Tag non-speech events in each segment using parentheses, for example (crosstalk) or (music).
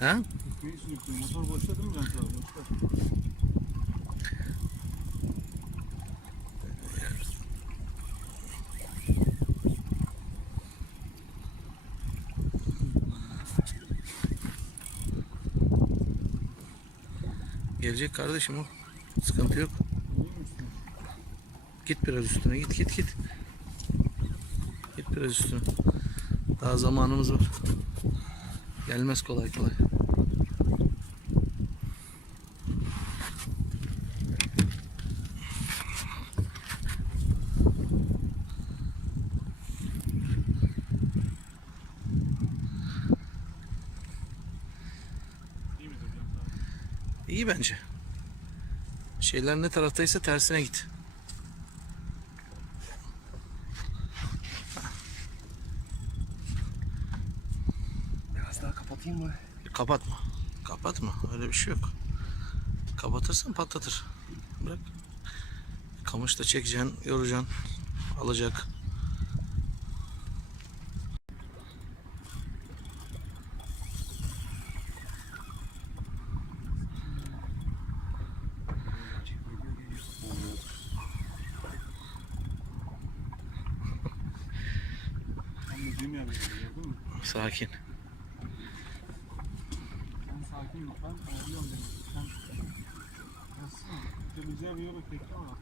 Ha? Tekneyi sürüklüyor. Motor boşta değil mi? Boşta. Gelecek kardeşim o. Sıkıntı yok. Git biraz üstüne git git git. Git biraz üstüne. Daha zamanımız var. Gelmez kolay kolay. İyi bence. Şeyler ne taraftaysa tersine git. Biraz daha kapatayım mı? Kapatma. Kapatma. Öyle bir şey yok. Kapatırsan patlatır. Bırak. Kamışla çekeceksin, yoracaksın. Alacak. Sakin. Ol. Ben ayarlıyorum beni. Sen yazsana. Gidebileceğin bir bekle ama.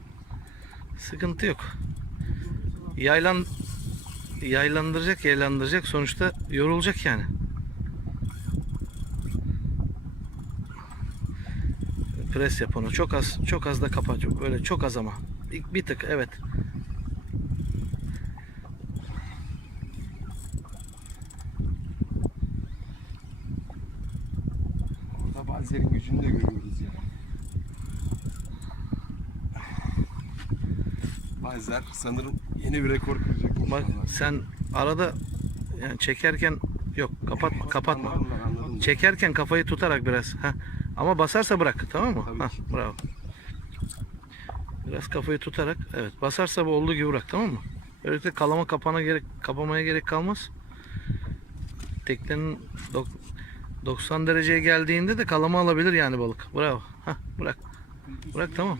Sıkıntı yok. Yaylan yaylandıracak, yaylandıracak. Sonuçta yorulacak yani. Pres yap onu. Çok az, çok az da kapat. Böyle çok az ama. Bir tık evet. Balzer'in gücünü de görüyoruz ya. Balzer sanırım yeni bir rekor kıracak. Bak sen arada yani çekerken yok kapatma kapatma. Çekerken kafayı tutarak biraz. Ha. Ama basarsa bırak tamam mı? Tabii Ha, ki. bravo. Biraz kafayı tutarak evet basarsa bu olduğu gibi bırak tamam mı? Böylelikle kalama kapana gerek kapamaya gerek kalmaz. Teknenin dok- 90 dereceye geldiğinde de kalama alabilir yani balık. Bravo. Ha bırak. Bırak tamam.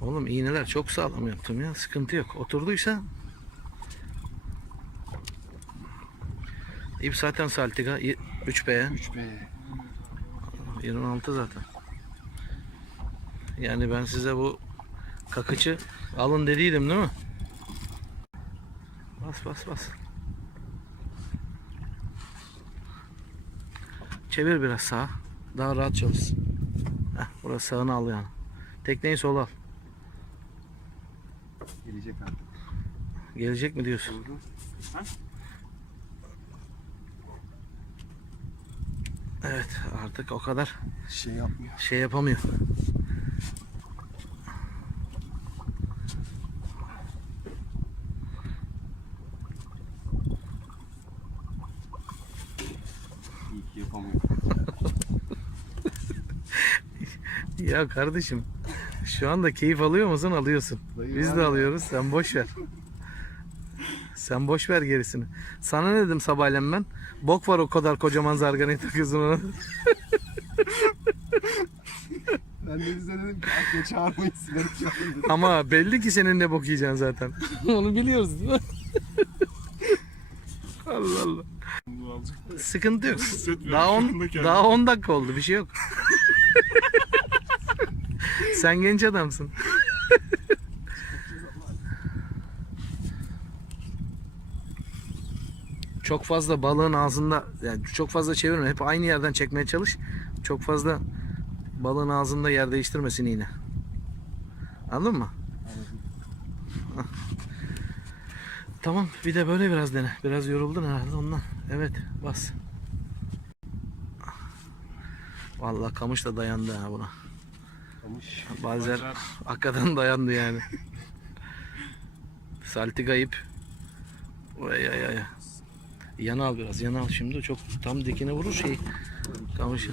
Oğlum iğneler çok sağlam yaptım ya. Sıkıntı yok. Oturduysa İp zaten Saltiga 3B 3B. 26 zaten. Yani ben size bu kakıcı alın dediydim değil mi? Bas bas bas. Çevir biraz sağa. Daha rahat çalışsın. Heh, burası sağını al yani. Tekneyi sola al. Gelecek artık. Gelecek mi diyorsun? Evet artık o kadar Şey yapmıyor. şey yapamıyor. İyi ki yapamıyor. (laughs) Ya kardeşim şu anda keyif alıyor musun? Alıyorsun. Dayı Biz de alıyoruz. Sen boş ver. Sen boş ver gerisini. Sana ne dedim sabahleyin ben? Bok var o kadar kocaman zarganayı takıyorsun ona. (laughs) Ben de size dedim ki Akya çağırmayın çağırın dedim. Ama belli ki senin ne bok yiyeceksin zaten. (laughs) Onu biliyoruz değil mi? Allah Allah. Azıcık Sıkıntı yok. Hissetmiyorum Daha şu 10 anda kendimi. daha 10 dakika oldu. Bir şey yok. Sen genç adamsın. çok fazla balığın ağzında yani çok fazla çevirme. Hep aynı yerden çekmeye çalış. Çok fazla balığın ağzında yer değiştirmesin iğne. Anladın mı? Hah. Tamam bir de böyle biraz dene. Biraz yoruldun herhalde ondan. Evet bas. Vallahi kamış da dayandı ha buna. Bazer Bazer. hakikaten dayandı yani. Saltiga ip. Vay ay ay. Yana al biraz yana al şimdi çok tam dikine vurur şey kamışı.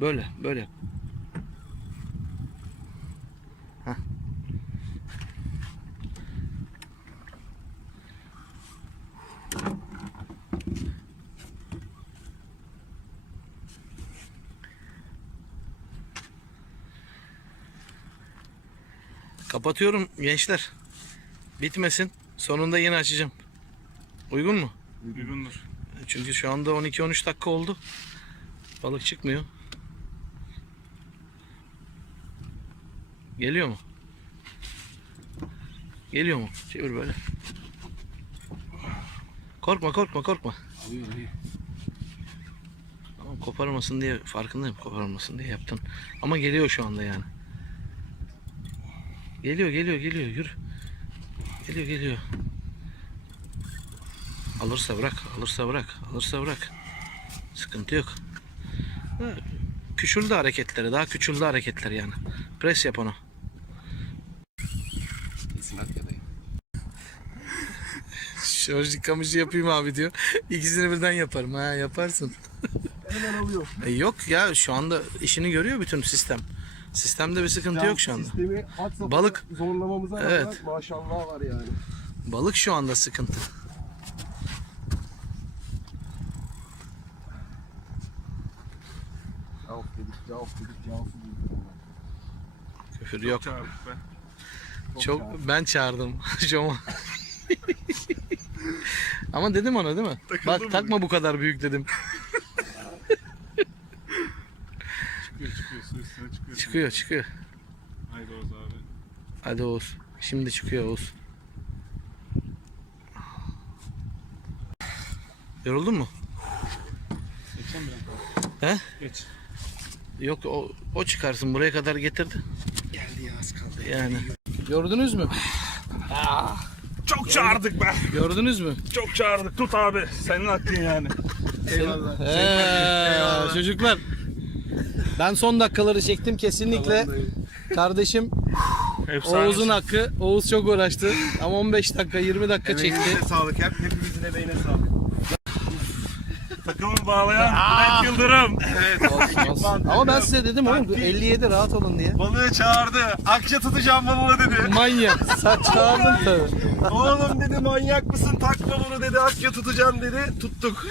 Böyle böyle. Kapatıyorum gençler. Bitmesin. Sonunda yine açacağım. Uygun mu? Uygundur. Çünkü şu anda 12-13 dakika oldu. Balık çıkmıyor. Geliyor mu? Geliyor mu? Çevir böyle. Korkma korkma korkma. Tamam koparmasın diye farkındayım koparmasın diye yaptın. Ama geliyor şu anda yani. Geliyor geliyor geliyor yürü. Geliyor geliyor. Alırsa bırak, alırsa bırak, alırsa bırak. Sıkıntı yok. Küçüldü hareketleri, daha küçüldü hareketler yani. Pres yap onu. Kesin arkadayım. (laughs) Şorjik kamışı yapayım abi diyor. İkisini birden yaparım. Ha yaparsın. Hemen alıyor. E, yok ya şu anda işini görüyor bütün sistem. Sistemde bir sıkıntı yok şu anda. Sistemi at Balık. zorlamamıza rağmen Evet. maşallah var yani. Balık şu anda sıkıntı. Cavf dedik, cavf dedik, cavfı bulduk. Küfür yok. Çağırdık be. Çok ben çağırdım. (laughs) Joma. Ama dedim ona değil mi? Bak takma bu kadar büyük dedim. Çıkıyor çıkıyor su üstüne çıkıyor. Çıkıyor çıkıyor. Haydi Oğuz abi. Hadi Oğuz. Şimdi çıkıyor Oğuz. Yoruldun mu? Geçeceğim biraz. He? Geç. Yok o, o çıkarsın buraya kadar getirdi. Geldi ya az kaldı. Yani. Gördünüz mü? Çok çağırdık be. Gördünüz mü? Çok çağırdık. Tut abi. Senin hakkın yani. Eyvallah. Ee, çocuklar. Ben son dakikaları çektim kesinlikle. Kardeşim. Oğuz'un hakkı. Oğuz çok uğraştı. Ama 15 dakika 20 dakika çekti. Emeğinize sağlık. Hep hepimizin emeğine sağlık. Takımı bağlayan Bülent Yıldırım. Evet. Olsun. Ama ben size dedim oğlum 57 rahat olun diye. Balığı çağırdı. Akça tutacağım balığı dedi. Manyak. Sen çağırdın tabii. Oğlum dedi manyak mısın? Takma bunu dedi. Akça tutacağım dedi. Tuttuk.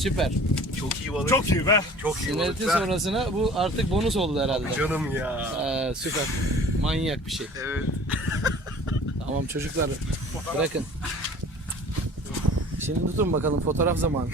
Süper. Çok iyi balık. Çok iyi be. çok iyi balık. Sinerti be. sonrasına bu artık bonus oldu herhalde. Canım ya. Ee, süper. Manyak bir şey. Evet. Tamam çocuklar (laughs) bırakın. Şimdi tutun bakalım fotoğraf zamanı.